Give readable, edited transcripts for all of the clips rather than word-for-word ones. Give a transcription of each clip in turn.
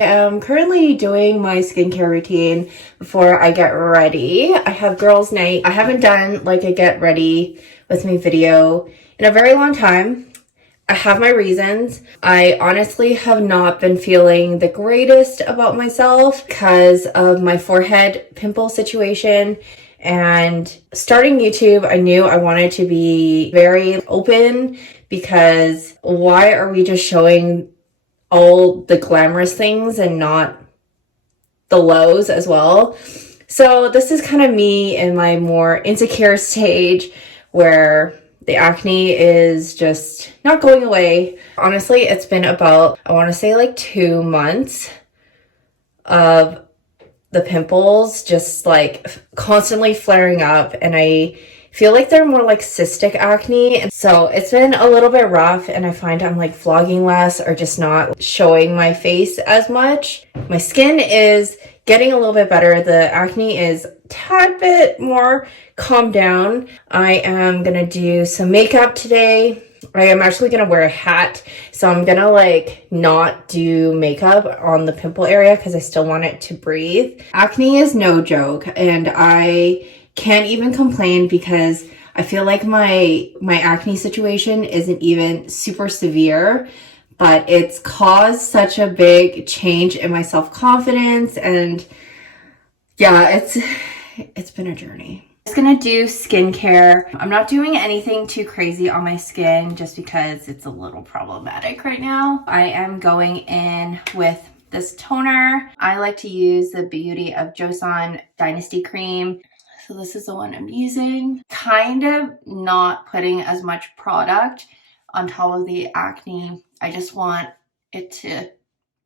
I'm currently doing my skincare routine before I get ready. I have girls' night. I haven't done like a get ready with me video in a very long time. I have my reasons. I honestly have not been feeling the greatest about myself because of my forehead pimple situation. And starting YouTube, I knew I wanted to be very open because why are we just showing all the glamorous things and not the lows as well? So this is kind of me in my more insecure stage where the acne is just not going away. Honestly, it's been about, I want to say like 2 months of the pimples just like constantly flaring up, and I feel like they're more like cystic acne. And so it's been a little bit rough, and I find I'm like vlogging less or just not showing my face as much. My skin is getting a little bit better. The acne is a tad bit more calmed down. I am gonna do some makeup today. I am actually gonna wear a hat, so I'm gonna like not do makeup on the pimple area because I still want it to breathe. Acne is no joke, and I can't even complain because I feel like my acne situation isn't even super severe, but it's caused such a big change in my self-confidence, and yeah, it's been a journey. I'm just gonna do skincare. I'm not doing anything too crazy on my skin just because it's a little problematic right now. I am going in with this toner. I like to use the Beauty of Joseon Dynasty Cream. So this is the one I'm using. Kind of not putting as much product on top of the acne. I just want it to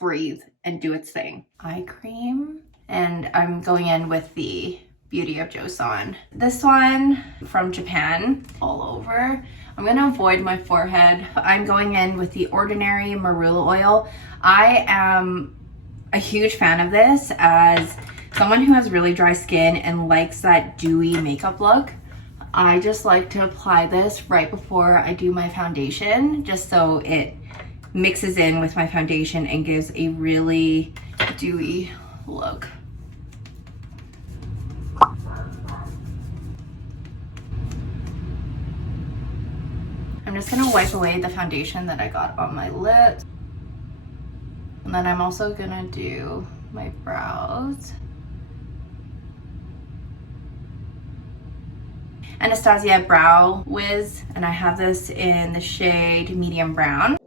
breathe and do its thing. Eye cream. And I'm going in with the Beauty of Joseon. This one from Japan, all over. I'm gonna avoid my forehead. I'm going in with the Ordinary Marula Oil. I am a huge fan of this as someone who has really dry skin and likes that dewy makeup look. I just like to apply this right before I do my foundation, just so it mixes in with my foundation and gives a really dewy look. I'm just gonna wipe away the foundation that I got on my lips. And then I'm also gonna do my brows. Anastasia Brow Wiz, and I have this in the shade medium brown.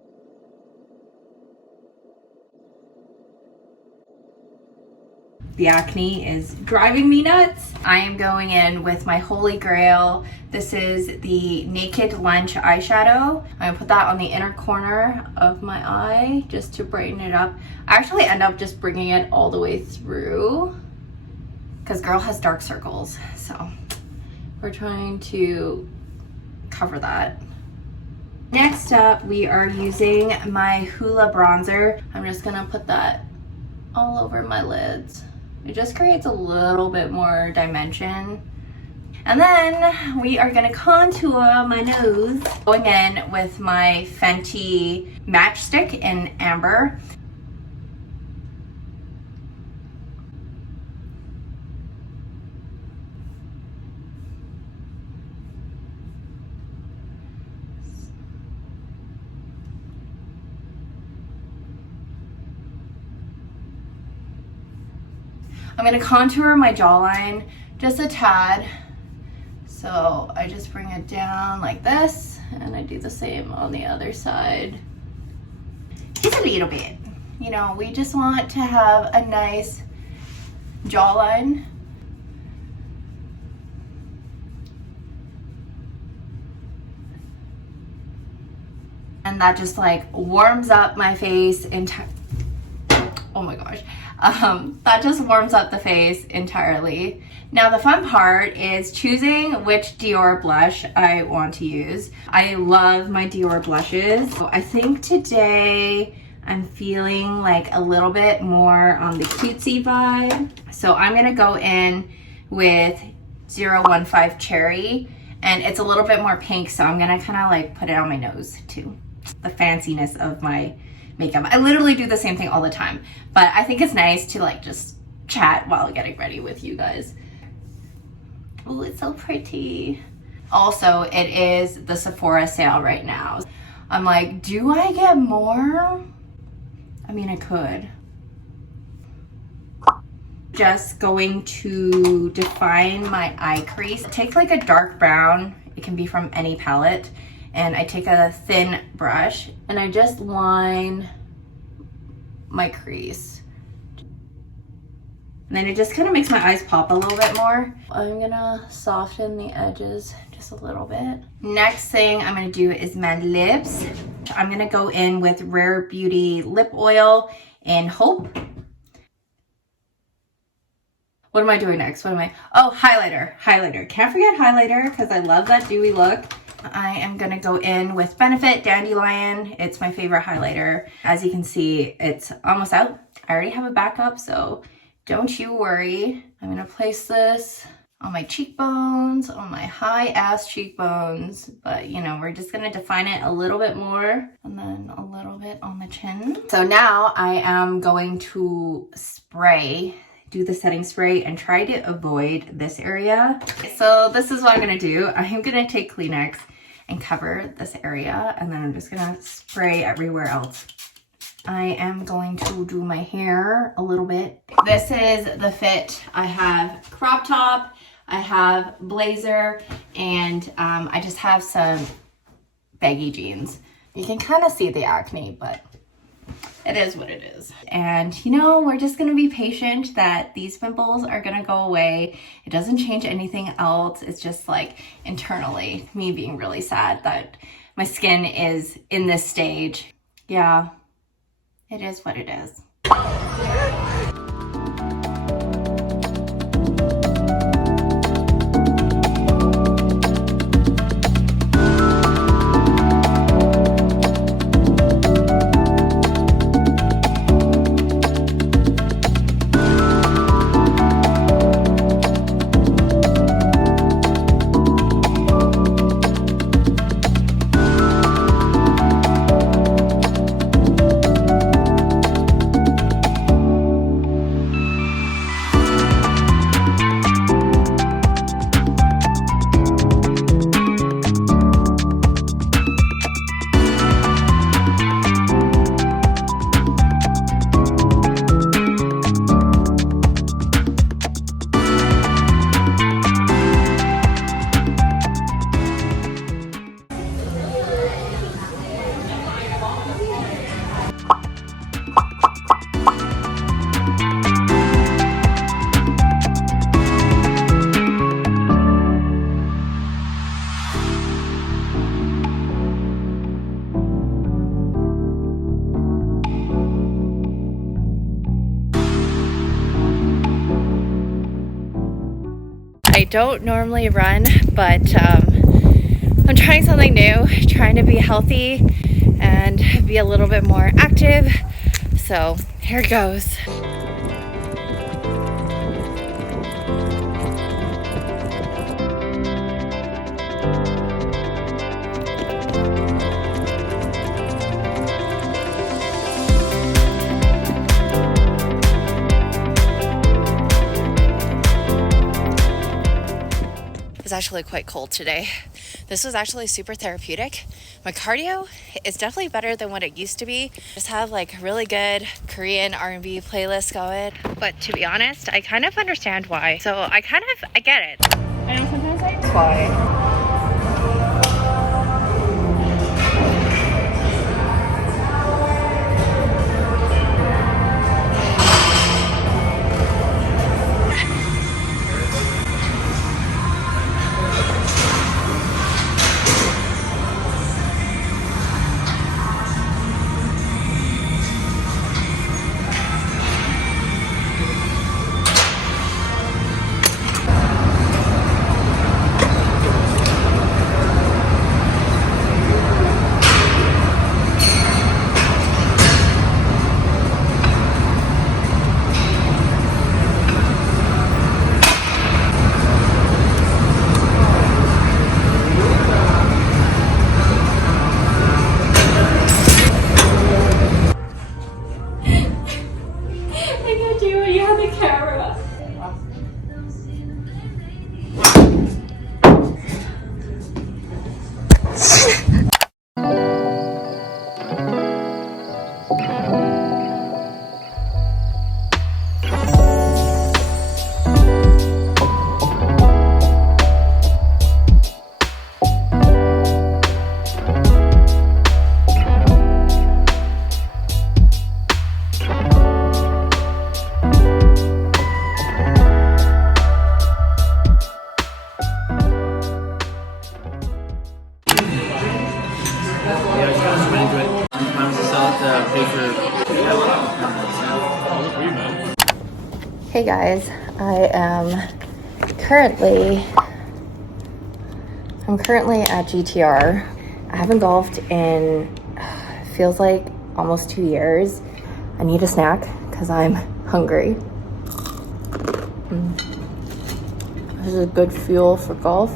The acne is driving me nuts. I am going in with my holy grail. This is the Naked Lunch eyeshadow. I'm gonna put that on the inner corner of my eye just to brighten it up. I actually end up just bringing it all the way through because girl has dark circles. So we're trying to cover that. Next up, we are using my Hoola bronzer. I'm just gonna put that all over my lids. It just creates a little bit more dimension. And then we are gonna contour my nose. Going in with my Fenty Matchstick in Amber. I'm gonna contour my jawline just a tad. So I just bring it down like this, and I do the same on the other side. Just a little bit. You know, we just want to have a nice jawline. And that just like warms up my face entirely. Oh my gosh. That just warms up the face entirely. Now the fun part is choosing which Dior blush I want to use. I love my Dior blushes. So I think today I'm feeling like a little bit more on the cutesy vibe. So I'm gonna go in with 015 Cherry, and it's a little bit more pink, so I'm gonna kind of like put it on my nose too. The fanciness of my makeup. I literally do the same thing all the time, but I think it's nice to like just chat while getting ready with you guys. Oh, it's so pretty. Also, it is the Sephora sale right now. I'm like, do I get more? I mean, I could. Just going to define my eye crease. Take like a dark brown, it can be from any palette, and I take a thin brush and I just line my crease. And then it just kind of makes my eyes pop a little bit more. I'm gonna soften the edges just a little bit. Next thing I'm gonna do is my lips. I'm gonna go in with Rare Beauty lip oil in Hope. What am I doing next? Oh, highlighter. Can't forget highlighter because I love that dewy look. I am gonna go in with Benefit Dandelion. It's my favorite highlighter. As you can see, it's almost out. I already have a backup, so don't you worry. I'm gonna place this on my cheekbones, on my high ass cheekbones. But you know, we're just gonna define it a little bit more and then a little bit on the chin. So now I am going to do the setting spray and try to avoid this area. So this is what I'm gonna do. I'm gonna take Kleenex and cover this area, and then I'm just gonna spray everywhere else. I am going to do my hair a little bit. This is the fit. I have crop top, I have blazer, and I just have some baggy jeans. You can kind of see the acne, but it is what it is. And you know, we're just gonna be patient that these pimples are gonna go away. It doesn't change anything else. It's just like internally me being really sad that my skin is in this stage. Yeah, it is what it is. I don't normally run, but I'm trying something new, trying to be healthy and be a little bit more active. So here it goes. It's actually quite cold today. This was actually super therapeutic. My cardio is definitely better than what it used to be. Just have like really good Korean R&B playlist going. But to be honest, I kind of understand why. So I get it. I know sometimes I why. Hey guys, currently at GTR. I haven't golfed in feels like almost 2 years. I need a snack because I'm hungry. This is a good fuel for golf.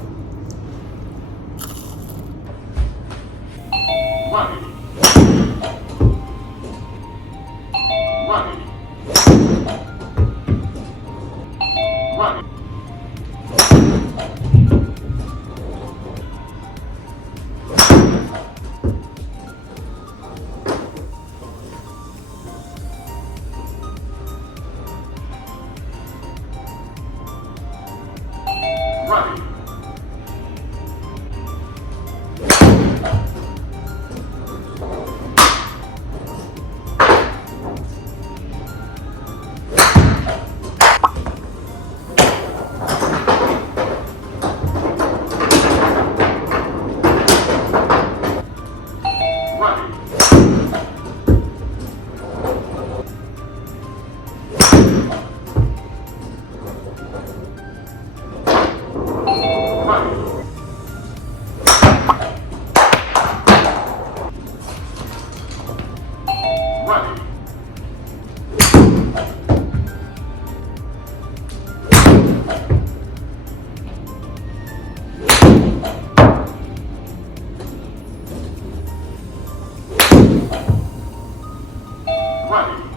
Right.